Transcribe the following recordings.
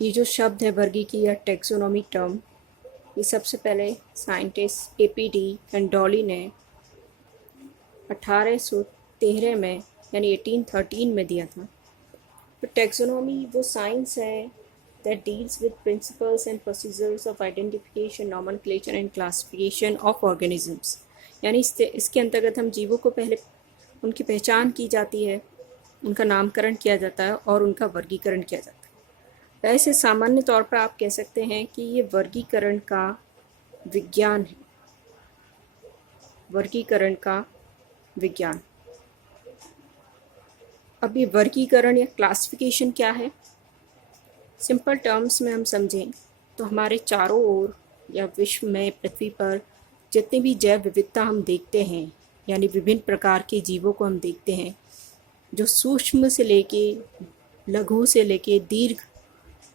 ये जो शब्द है वर्गीकी या टैक्सोनॉमी टर्म, ये सबसे पहले साइंटिस्ट एपीडी एंड डॉली ने 1813 में यानी 1813 में दिया था। तो टैक्सोनॉमी वो साइंस है that deals with principles and procedures of identification, nomenclature and classification of organisms। यानी इसके अंतर्गत हम जीवों को पहले उनकी पहचान की जाती है, उनका नामकरण किया जाता है और उनका वर्गीकरण किया जाता है। वैसे सामान्य तौर पर आप कह सकते हैं कि ये वर्गीकरण का विज्ञान है, वर्गीकरण का विज्ञान। अब ये वर्गीकरण या क्लासिफिकेशन क्या है? सिंपल टर्म्स में हम समझें तो हमारे चारों ओर या विश्व में पृथ्वी पर जितनी भी जैव विविधता हम देखते हैं, यानी विभिन्न प्रकार के जीवों को हम देखते हैं, जो सूक्ष्म से लेके लघु से लेके दीर्घ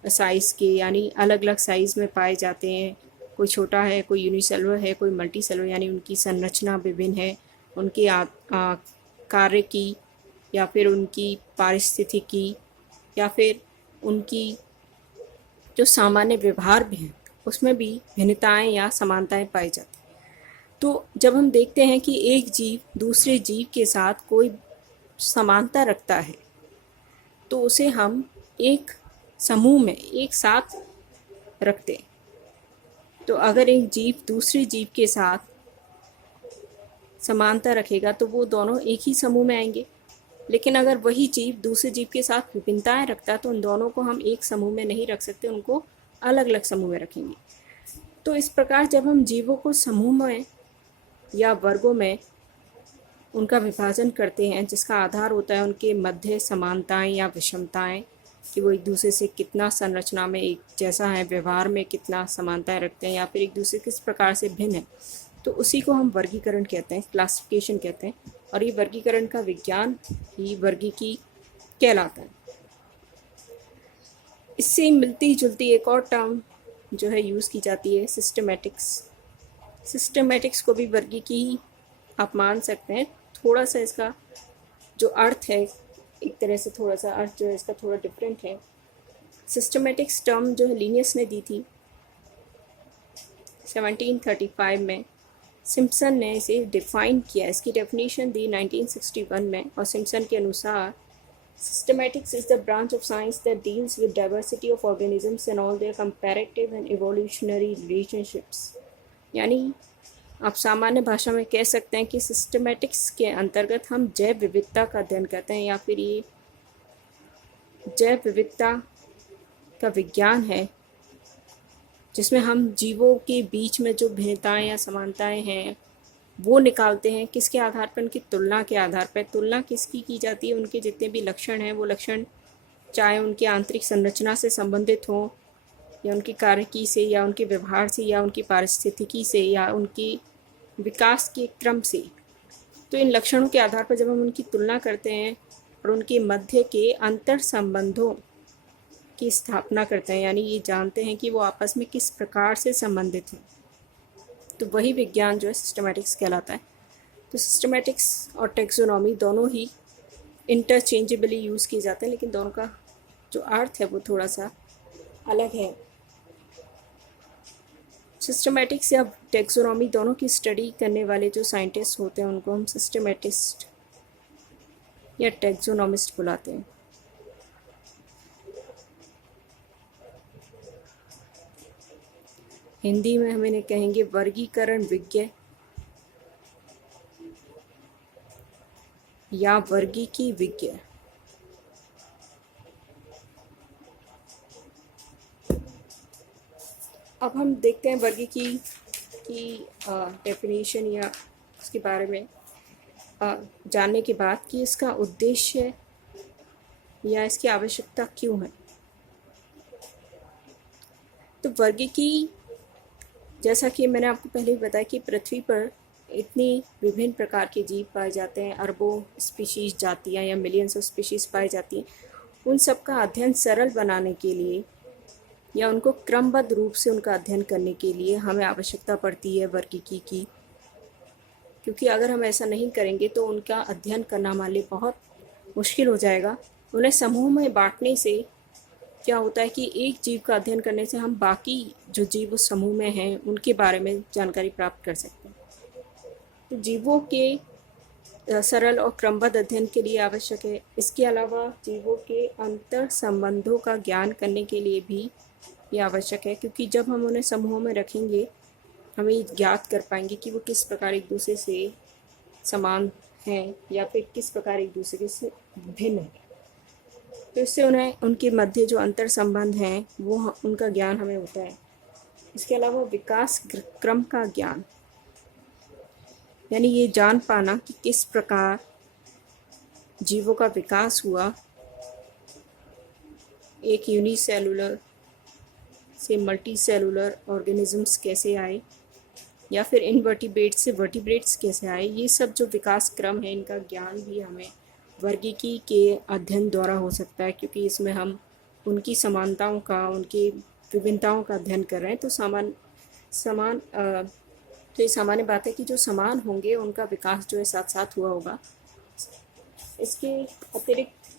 साइज़ के यानी अलग अलग साइज़ में पाए जाते हैं। कोई छोटा है, कोई यूनिसेलुलर है, कोई मल्टीसेलुलर, यानी उनकी संरचना विभिन्न है, उनके कार्य की या फिर उनकी पारिस्थितिकी या फिर उनकी जो सामान्य व्यवहार भी हैं उसमें भी भिन्नताएं या समानताएं पाई जाती हैं। तो जब हम देखते हैं कि एक जीव दूसरे जीव के साथ कोई समानता रखता है तो उसे हम एक समूह में एक साथ रखते हैं। तो अगर एक जीव दूसरे जीव के साथ समानता रखेगा तो वो दोनों एक ही समूह में आएंगे, लेकिन अगर वही जीव दूसरे जीव के साथ विभिन्नताएं रखता है तो उन दोनों को हम एक समूह में नहीं रख सकते, उनको अलग अलग समूह में रखेंगे। तो इस प्रकार जब हम जीवों को समूह में या वर्गों में उनका विभाजन करते हैं, जिसका आधार होता है उनके मध्य समानताएं या विषमताएं, कि वो एक दूसरे से कितना संरचना में एक जैसा है, व्यवहार में कितना समानताएं रखते हैं या फिर एक दूसरे किस प्रकार से भिन्न है, तो उसी को हम वर्गीकरण कहते हैं, क्लासिफिकेशन कहते हैं। और ये वर्गीकरण का विज्ञान ही वर्गीकी कहलाता है। इससे मिलती जुलती एक और टर्म जो है यूज़ की जाती है, सिस्टमेटिक्स। सिस्टमेटिक्स को भी वर्गीकी ही आप मान सकते हैं। थोड़ा सा इसका जो अर्थ है, एक तरह से थोड़ा सा अर्थ जो है इसका थोड़ा डिफरेंट है। सिस्टमेटिक्स टर्म जो है लीनियस ने दी थी 1735 में। सिम्पसन ने इसे डिफ़ाइन किया, इसकी डेफिनेशन दी 1961 में, और सिम्पसन के अनुसार systematics is the branch of science that deals with diversity of organisms and all their comparative and evolutionary relationships. यानी आप सामान्य भाषा में कह सकते हैं कि सिस्टमेटिक्स के अंतर्गत हम जैव विविधता का अध्ययन करते हैं, या फिर ये जैव विविधता का विज्ञान है जिसमें हम जीवों के बीच में जो भिन्नताएं या समानताएं हैं वो निकालते हैं। किसके आधार पर? उनकी तुलना के आधार पर। तुलना किसकी की जाती है? उनके जितने भी लक्षण हैं वो लक्षण चाहे उनकी आंतरिक संरचना से संबंधित हों या उनकी कार्यकी से या उनके व्यवहार से या उनकी पारिस्थितिकी से या उनकी विकास के क्रम से। तो इन लक्षणों के आधार पर जब हम उनकी तुलना करते हैं और उनके मध्य के अंतर संबंधों की स्थापना करते हैं, यानी ये जानते हैं कि वो आपस में किस प्रकार से संबंधित हैं, तो वही विज्ञान जो है सिस्टमेटिक्स कहलाता है। तो सिस्टमेटिक्स और टैक्सोनॉमी दोनों ही इंटरचेंजेबली यूज़ किए जाते हैं, लेकिन दोनों का जो अर्थ है वो थोड़ा सा अलग है। सिस्टमेटिक्स या टैक्सोनॉमी दोनों की स्टडी करने वाले जो साइंटिस्ट होते हैं उनको हम सिस्टमेटिस्ट या टैक्सोनॉमिस्ट बुलाते हैं। हिंदी में हम इन्हें कहेंगे वर्गीकरण विज्ञ या वर्गीकी विज्ञ। अब हम देखते हैं वर्गीकी की डेफिनेशन या उसके बारे में जानने के बाद कि इसका उद्देश्य या इसकी आवश्यकता क्यों है। तो वर्गीकी, जैसा कि मैंने आपको पहले ही बताया कि पृथ्वी पर इतनी विभिन्न प्रकार के जीव पाए जाते हैं, अरबों स्पीशीज़ जातियाँ या मिलियंस ऑफ स्पीशीज़ पाई जाती हैं। उन सब का अध्ययन सरल बनाने के लिए या उनको क्रमबद्ध रूप से उनका अध्ययन करने के लिए हमें आवश्यकता पड़ती है वर्गीकी की, क्योंकि अगर हम ऐसा नहीं करेंगे तो उनका अध्ययन करना हमारे लिए बहुत मुश्किल हो जाएगा। उन्हें समूह में बांटने से क्या होता है कि एक जीव का अध्ययन करने से हम बाकी जो जीव उस समूह में हैं उनके बारे में जानकारी प्राप्त कर सकते हैं। तो जीवों के सरल और क्रमबद्ध अध्ययन के लिए आवश्यक है। इसके अलावा जीवों के अंतर संबंधों का ज्ञान करने के लिए भी ये आवश्यक है, क्योंकि जब हम उन्हें समूहों में रखेंगे हमें ज्ञात कर पाएंगे कि वो किस प्रकार एक दूसरे से समान हैं या फिर किस प्रकार एक दूसरे से भिन्न हैं। तो इससे उन्हें उनके मध्य जो अंतर संबंध हैं वो उनका ज्ञान हमें होता है। इसके अलावा विकास क्रम का ज्ञान, यानी ये जान पाना कि किस प्रकार जीवों का विकास हुआ, एक यूनिसेलुलर से मल्टीसेलुलर ऑर्गेनिजम्स कैसे आए या फिर इनवर्टिब्रेट्स से वर्टिब्रेट्स कैसे आए, ये सब जो विकास क्रम है इनका ज्ञान भी हमें वर्गीकी के अध्ययन द्वारा हो सकता है, क्योंकि इसमें हम उनकी समानताओं का, उनकी विभिन्नताओं का अध्ययन कर रहे हैं। तो ये सामान्य बात है कि जो समान होंगे उनका विकास जो है साथ साथ हुआ होगा। इसके अतिरिक्त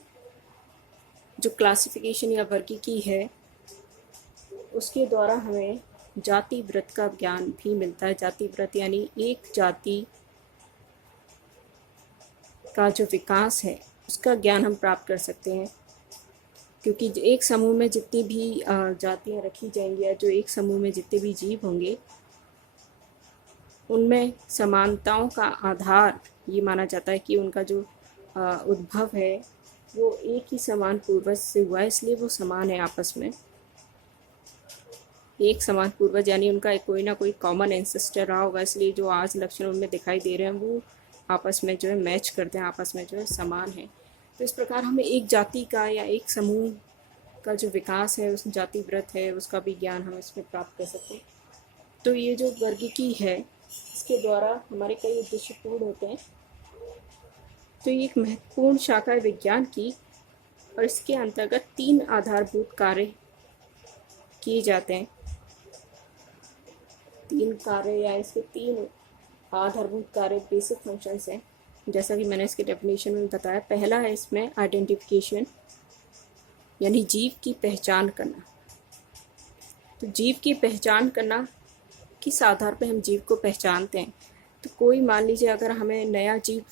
जो क्लासिफिकेशन या वर्गीकी है उसके द्वारा हमें जाति वृत्त का ज्ञान भी मिलता है। जाति वृत्त यानी एक जाति का जो विकास है उसका ज्ञान हम प्राप्त कर सकते हैं, क्योंकि एक समूह में जितनी भी जातियां रखी जाएंगी या जो एक समूह में जितने भी जीव होंगे उनमें समानताओं का आधार ये माना जाता है कि उनका जो उद्भव है वो एक ही समान पूर्वज से हुआ है, इसलिए वो समान है आपस में। एक समान पूर्वज यानी उनका कोई ना कोई कॉमन एंसेस्टर रहा होगा, इसलिए जो आज लक्षण उनमें दिखाई दे रहे हैं वो आपस में जो है मैच करते हैं, आपस में जो है समान है। तो इस प्रकार हमें एक जाति का या एक समूह का जो विकास है, उस जाति वृत्त है, उसका भी ज्ञान हम इसमें प्राप्त कर सकते हैं। तो ये जो वर्गीकी है इसके द्वारा हमारे कई उद्देश्य पूर्ण होते हैं। तो ये एक महत्वपूर्ण शाखा है विज्ञान की, और इसके अंतर्गत 3 आधारभूत कार्य किए जाते हैं। 3 कार्य या इसके 3 आधारभूत कार्य बेसिक फंक्शंस हैं, जैसा कि मैंने इसके डेफिनेशन में बताया। पहला है इसमें आइडेंटिफिकेशन, यानी जीव की पहचान करना। तो जीव की पहचान करना, किस आधार पर हम जीव को पहचानते हैं। तो कोई मान लीजिए अगर हमें नया जीव,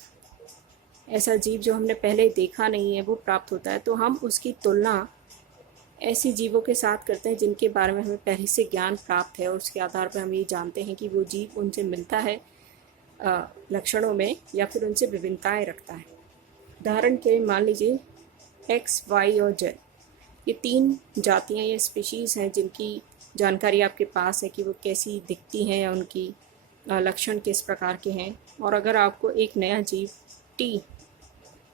ऐसा जीव जो हमने पहले देखा नहीं है वो प्राप्त होता है, तो हम उसकी तुलना ऐसे जीवों के साथ करते हैं जिनके बारे में हमें पहले से ज्ञान प्राप्त है, और उसके आधार पर हम ये जानते हैं कि वो जीव उनसे मिलता है लक्षणों में या फिर उनसे विभिन्नताएं रखता है। उदाहरण के लिए मान लीजिए एक्स, वाई और जेड, ये 3 जातियाँ या स्पीशीज़ हैं जिनकी जानकारी आपके पास है कि वो कैसी दिखती हैं या उनकी लक्षण किस प्रकार के हैं। और अगर आपको एक नया जीव टी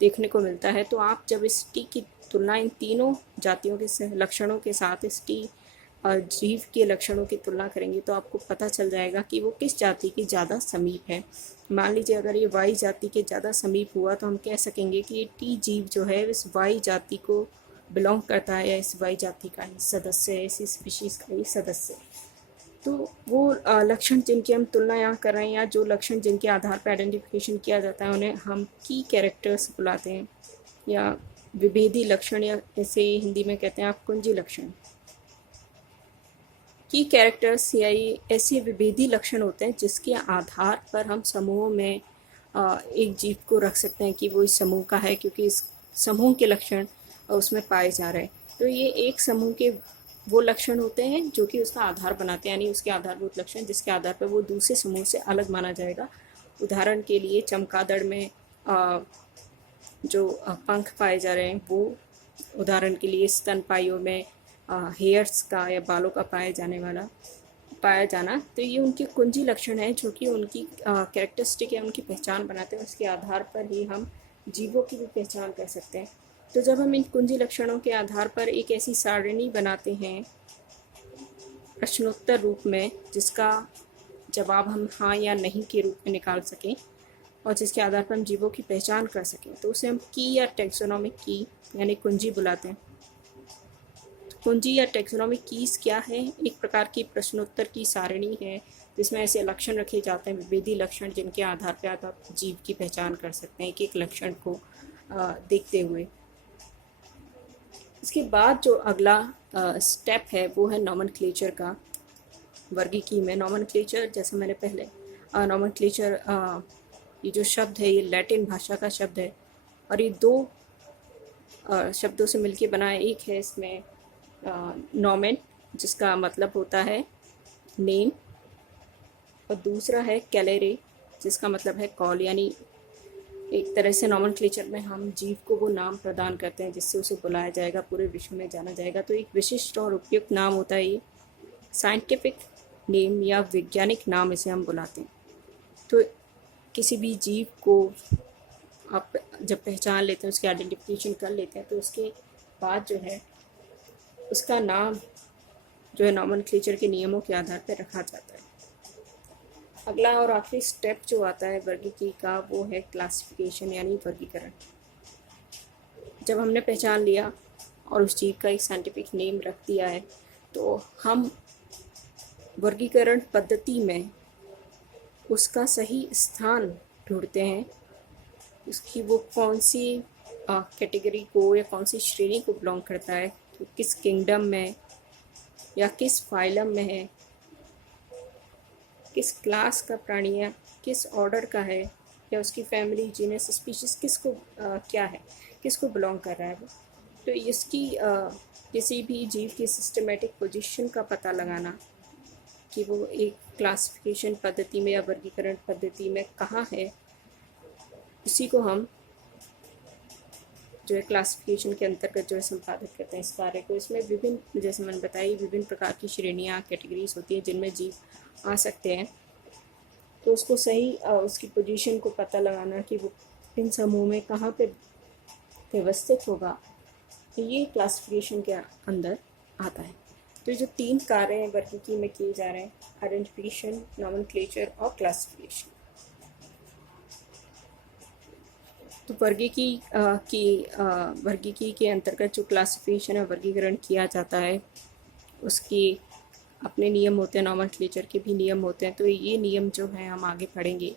देखने को मिलता है, तो आप जब इस टी की तुलना इन तीनों जातियों के लक्षणों के साथ इस टी जीव के लक्षणों की तुलना करेंगे तो आपको पता चल जाएगा कि वो किस जाति के ज़्यादा समीप है। मान लीजिए अगर ये वाई जाति के ज़्यादा समीप हुआ तो हम कह सकेंगे कि ये टी जीव जो है इस वाई जाति को बिलोंग करता है या इस वाई जाति का ही सदस्य है, इसी स्पीशीज़ का ही सदस्य है। तो वो लक्षण जिनकी हम तुलना यहाँ कर रहे हैं या जो लक्षण जिनके आधार पर आइडेंटिफिकेशन किया जाता है उन्हें हम की कैरेक्टर्स बुलाते हैं, या विभेदी लक्षण, या ऐसे हिंदी में कहते हैं आप कुंजी लक्षण। की कैरेक्टर्स या ये ऐसे विभेदी लक्षण होते हैं जिसके आधार पर हम समूह में एक जीव को रख सकते हैं कि वो इस समूह का है, क्योंकि इस समूह के लक्षण उसमें पाए जा रहे हैं। तो ये एक समूह के वो लक्षण होते हैं जो कि उसका आधार बनाते हैं, यानी उसके आधारभूत लक्षण जिसके आधार पर वो दूसरे समूह से अलग माना जाएगा। उदाहरण के लिए चमगादड़ में जो पंख पाए जा रहे हैं वो, उदाहरण के लिए स्तनपाइयों में हेयर्स का या बालों का पाया जाना, तो ये उनके कुंजी लक्षण हैं जो कि उनकी कैरेक्टरिस्टिक या उनकी पहचान बनाते हैं। उसके आधार पर ही हम जीवों की भी पहचान कर सकते हैं। तो जब हम इन कुंजी लक्षणों के आधार पर एक ऐसी सारणी बनाते हैं प्रश्नोत्तर रूप में जिसका जवाब हम हाँ या नहीं के रूप में निकाल सकें और जिसके आधार पर हम जीवों की पहचान कर सकें, तो उसे हम की या टैक्सोनॉमिक की यानी कुंजी बुलाते हैं। कुंजी या टैक्सोनॉमिक कीज क्या है? एक प्रकार की प्रश्नोत्तर की सारणी है जिसमें ऐसे लक्षण रखे जाते हैं, विभेदी लक्षण, जिनके आधार पर आप जीव की पहचान कर सकते हैं एक एक लक्षण को देखते हुए। इसके बाद जो अगला स्टेप है वो है नॉमेनक्लेचर का। वर्गीकी में नॉमेनक्लेचर, जैसे मैंने पहले नॉमेनक्लेचर, ये जो शब्द है ये लैटिन भाषा का शब्द है और ये दो शब्दों से मिलके बना है। एक है इसमें नॉमेन, जिसका मतलब होता है नेम, और दूसरा है कैलेरे, जिसका मतलब है कॉल। यानी एक तरह से नॉमेनक्लेचर में हम जीव को वो नाम प्रदान करते हैं जिससे उसे बुलाया जाएगा, पूरे विश्व में जाना जाएगा। तो एक विशिष्ट और उपयुक्त नाम होता है ये, साइंटिफिक नेम या वैज्ञानिक नाम इसे हम बुलाते हैं। तो किसी भी जीव को आप जब पहचान लेते हैं, उसकी आइडेंटिफिकेशन कर लेते हैं, तो उसके बाद जो है उसका नाम जो है नॉमेनक्लेचर के नियमों के आधार पर रखा जाता है। अगला और आखिरी स्टेप जो आता है वर्गीकी का वो है क्लासिफिकेशन यानी वर्गीकरण। जब हमने पहचान लिया और उस जीव का एक साइंटिफिक नेम रख दिया है, तो हम वर्गीकरण पद्धति में उसका सही स्थान ढूंढते हैं, उसकी वो कौन सी कैटेगरी को या कौन सी श्रेणी को बिलोंग करता है, तो किस किंगडम में या किस फाइलम में है, किस क्लास का प्राणी है, किस ऑर्डर का है, या उसकी फैमिली, जीनस, स्पीशीज़ किसको क्या है, किसको बिलोंग कर रहा है वो। तो इसकी किसी भी जीव की सिस्टमेटिक पोजीशन का पता लगाना कि वो एक क्लासिफिकेशन पद्धति में या वर्गीकरण पद्धति में कहाँ है, उसी को हम जो है क्लासिफिकेशन के अंतर्गत जो है संपादित करते हैं इस कार्य को। इसमें विभिन्न, जैसे मैंने बताई, विभिन्न प्रकार की श्रेणियाँ, कैटेगरीज होती हैं जिनमें जीव आ सकते हैं। तो उसको सही उसकी पोजीशन को पता लगाना कि वो इन समूह में कहाँ पे व्यवस्थित होगा, तो ये क्लासिफिकेशन के अंदर आता है। तो ये जो 3 कार्य हैं वर्गीकी में किए जा रहे हैं, आइडेंटिफिकेशन, नॉमेनक्लेचर और क्लासिफिकेशन। तो वर्गीकी के अंतर्गत जो क्लासिफिकेशन है, वर्गीकरण किया जाता है, उसकी अपने नियम होते हैं, नॉमेनक्लेचर के भी नियम होते हैं। तो ये नियम जो है हम आगे पढ़ेंगे।